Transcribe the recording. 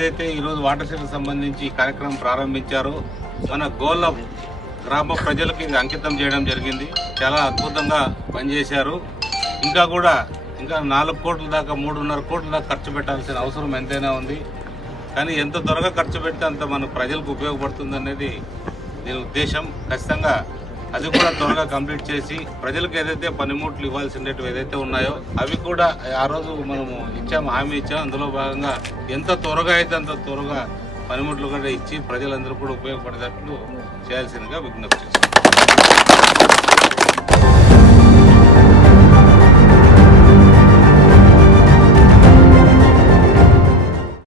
Water shed సంబంధించి కార్యక్రమం ప్రారంభించారు మన గోళ్ళ గ్రామ ప్రజలకు ఇది అంకితం చేయడం జరిగింది. చాలా అద్భుతంగా పనిచేశారు. ఇంకా కూడా ఇంకా నాలుగు కోట్ల దాకా మూడున్నర కోట్ల దాకా ఖర్చు పెట్టాల్సిన అవసరం ఎంతైనా ఉంది. కానీ ఎంత త్వరగా ఖర్చు పెడితే అంత మన ప్రజలకు ఉపయోగపడుతుంది అనేది దీని ఉద్దేశం. ఖచ్చితంగా అది కూడా త్వరగా కంప్లీట్ చేసి ప్రజలకు ఏదైతే పనిముట్లు ఇవ్వాల్సినవి ఏదైతే ఉన్నాయో అవి కూడా ఆ రోజు మనము ఇచ్చాము హామీ ఇచ్చాము. అందులో భాగంగా ఎంత త్వరగా అయితే అంత త్వరగా పనిముట్లు కూడా ఇచ్చి ప్రజలందరూ కూడా ఉపయోగపడేటట్లు చేయాల్సిందిగా విజ్ఞప్తి చేస్తాం